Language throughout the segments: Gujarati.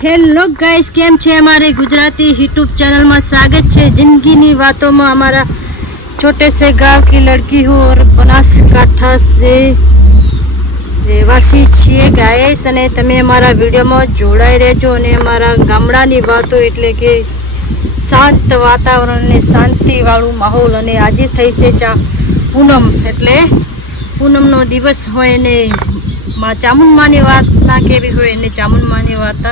हेलो गाइस, केम छे हमारे गुजराती यूट्यूब चैनल में स्वागत है। जिंदगी नी बातों में हमारा छोटे से गांव की लड़की हूँ और बनासकांठा से રહેવાસી છીએ ગાઈસ, અને તમે અમારા વિડીયોમાં જોડાઈ રહેજો અને અમારા ગામડાની વાતો એટલે કે શાંત વાતાવરણ અને શાંતિવાળું માહોલ. અને આજે થઈ છે પૂનમ, એટલે પૂનમનો દિવસ હોય ને ચામુંડમાની વાત ના કેવી હોય અને ચામુંડમાની વાત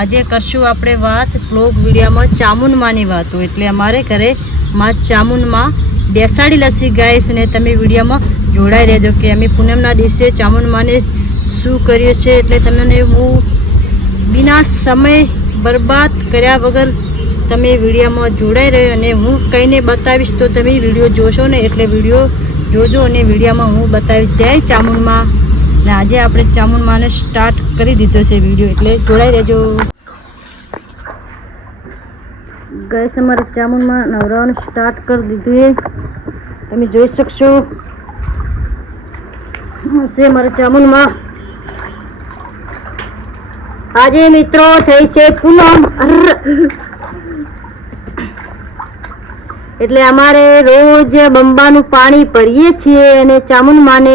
આજે કરશું આપણે વાત બ્લોગ વિડીયોમાં ચામુંડમાની વાતો. એટલે અમારે ઘરે માં ચામુંડમાં બેસાડી લસી ગાઈસ, અને તમે વિડીયોમાં જોડાઈ રહેજો કે અમે પૂનમના દિવસે ચામુંડમાને શું કર્યું છે. એટલે તમને હું બિના સમય બરબાદ કર્યા વગર તમે વિડીયોમાં જોડાઈ રહ્યો અને હું કહીને બતાવીશ તો તમે વિડીયો જોશો ને, એટલે વિડીયો જોજો અને વિડીયોમાં હું બતાવીશ. જય ચામુંડમાં. ને આજે આપણે ચામુંડમાને સ્ટાર્ટ કરી દીધો છે વિડીયો, એટલે જોડાઈ રહેજો ગાઈસ. અમારે ચામુંડમાં નવરાવાનું સ્ટાર્ટ કરી દીધું છે, તમે જોઈ શકશો. છે મારા ચામુંડમાં આજે મિત્રો થઈ છે પૂનમ. એટલે અમારે રોજ બંબાનું પાણી ભરીએ છીએ અને ચામુંડમાને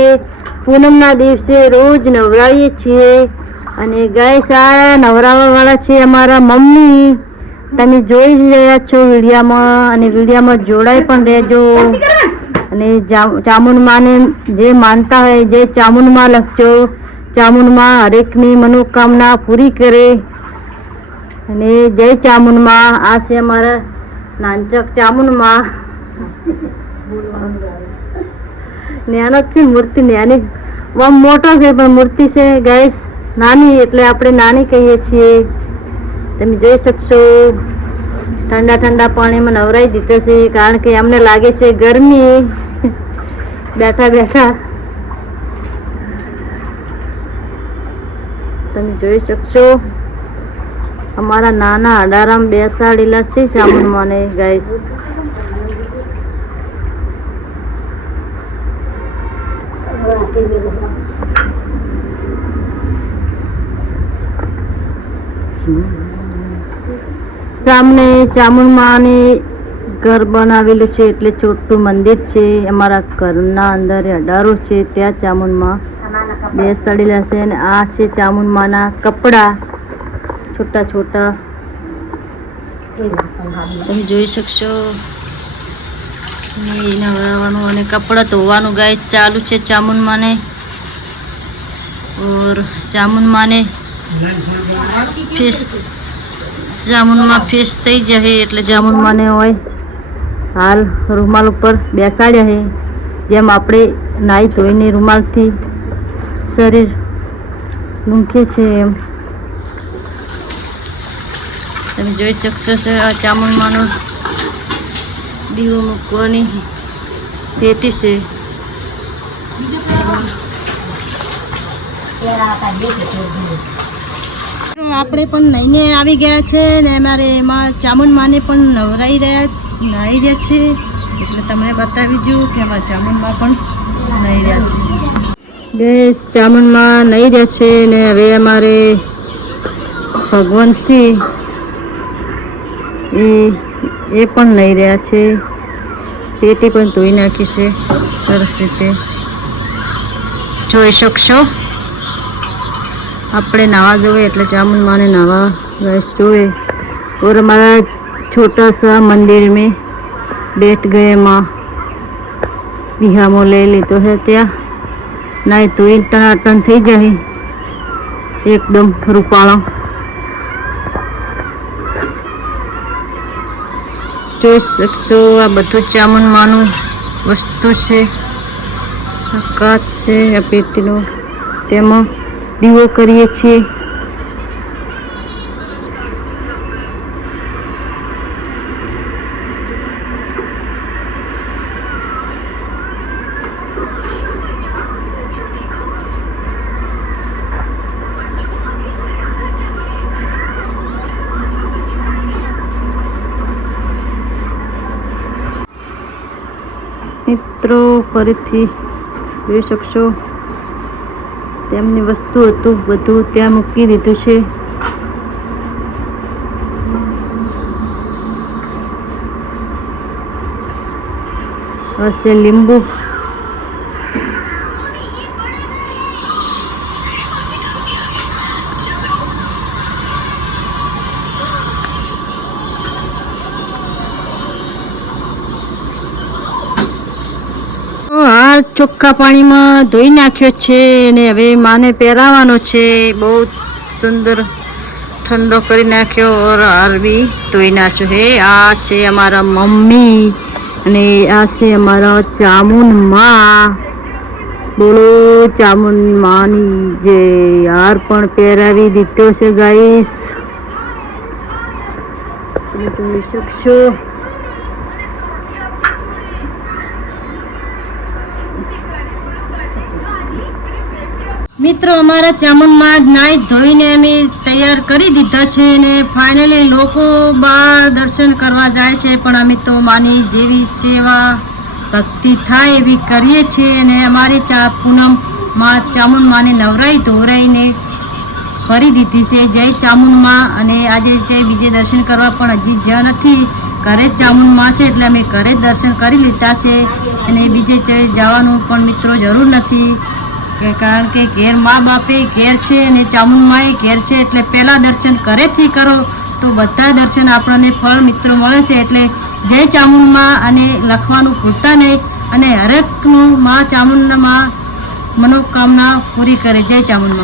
પૂનમના દિવસે રોજ નવરાવીએ છીએ. અને ગાઈસ આ નવરાવવા વાળા છે અમારા મમ્મી, તમે જોઈ રહ્યા છો વિડીયામાં, અને વિડીયામાં જોડાઈ પણ રહેજો. અને ચામુંડમાને જે માનતા હોય જે ચામુંડમાં લખજો, ચામુંડમાં હરેકની મનોકામના પૂરી કરે. અને જય ચામુંડમાં. આ છે અમારા નાનચક ચામુંડમાં. નાનો છે મૂર્તિ, નાની આમ મોટો છે પણ મૂર્તિ છે ગાઈસ નાની, એટલે આપણે નાની કહીએ છીએ. તમે જોઈ શકશો ઠંડા ઠંડા પાણીમાં નવરાઈ દીધો છે, કારણ કે અમને લાગે છે ગરમી બેઠા બેઠા. તમે જોઈ શકશો અમારા નાના અડારામ બેસાડેલા છે ચામુંડમાને ગાઈસ. સામને ચામુંડમાને ઘર બનાવેલું છે, એટલે છોટું મંદિર છે. અમારા ઘરના અંદર અડારો છે, ત્યાં ચામુંડમાં બેસાડેલા છે. અને આ છે ચામુંડમાના કપડા છોટા છોટા, તમે જોઈ શકશો. નવરાવાનું અને કપડા ધોવાનું ગાય ચાલુ છે ચામુંડમાને. और ચામુંડમાને ફેસ ચામુંડમાં ફેસ થઈ જાય એટલે ચામુંડમાને હોય હાલ રૂમાલ ઉપર બેસાડ્યા છે, જેમ આપણે નાહી ધોઈને રૂમાલથી શરીર લૂંખીએ છે એમ. તમે જોઈ શકશો આ ચામુંડમાનો દીવો મૂકવાની પેટી છે. આપણે પણ નહીને આવી ગયા છે ને અમારે એમાં ચામુંડમાને પણ નાહી રહ્યા છે, એટલે તમને બતાવી દઉં કે અમારા ચામુંડમાં પણ નાહી રહ્યા છે. બેસ ચામુંડમાં નાહી રહ્યા છે. ને હવે અમારે ભગવાનસિંહ એ પણ નાહી રહ્યા છે. પેટી પણ ધોઈ નાખી છે સરસ રીતે, જોઈ શકશો. આપણે नहावा जोए એટલે ચામુંડમાને नहावा गैस जोए. और हमारा छोटा सा मंदिर में बैठ गए माँ, बिहामो ले लीधो है त्या नहीं तो टनाटन થઈ જાય એકદમ રૂપાળા. જોઈ શકશો આ બધું ચામુંડમાનું વસ્તુ છે. કાચ છે આ પેટીનો, તેમાં દીવો કરીએ છીએ. મિત્રો ફરીથી જોઈ શકશો તેમની વસ્તુ હતું બધું ત્યાં મૂકી દીધું છે. હશે લીંબુ. હાલ ચોખ્ખા પાણીમાં ધોઈ નાખ્યો છે અને હવે માને પહેરાવાનો છે. બહુ સુંદર ઠંડો કરી નાખ્યો ઓર હાર બી ધોઈ નાખ્યો છે. આ છે અમારા મમ્મી અને આ છે અમારા ચામુન માં. બોલો ચામુન માની જે હાર પણ પહેરાવી દીધો છે ગાઈસ, તમે જોઈ શકશો. મિત્રો અમારા ચામુંડમાં નાઈ ધોઈને અમે તૈયાર કરી દીધા છે અને ફાઇનલી લોકો બહાર દર્શન કરવા જાય છે, પણ અમે તો માની જેવી સેવા ભક્તિ થાય એવી કરીએ છીએ અને અમારી પૂનમમાં ચામુંડમાને નવરાઈ ધોરાઈને કરી દીધી છે. જય ચામુંડમાં. અને આજે જય બીજે દર્શન કરવા પણ હજી જ્યાં નથી, ઘરે જ ચામુંડમાં છે એટલે અમે ઘરે જ દર્શન કરી લીધા છે અને બીજે જવાનું પણ મિત્રો જરૂર નથી, કારણ કે ઘેર મા બાપે ઘેર છે અને ચામુંડમાએ ઘેર છે એટલે પહેલાં દર્શન ઘરેથી કરો તો બધા દર્શન આપણને ફળ મિત્રો મળે છે. એટલે જય ચામુંડમાં અને લખવાનું ભૂલતા નહીં અને હરેકનું મા ચામુંડમાં મનોકામના પૂરી કરે. જય ચામુંડમાં.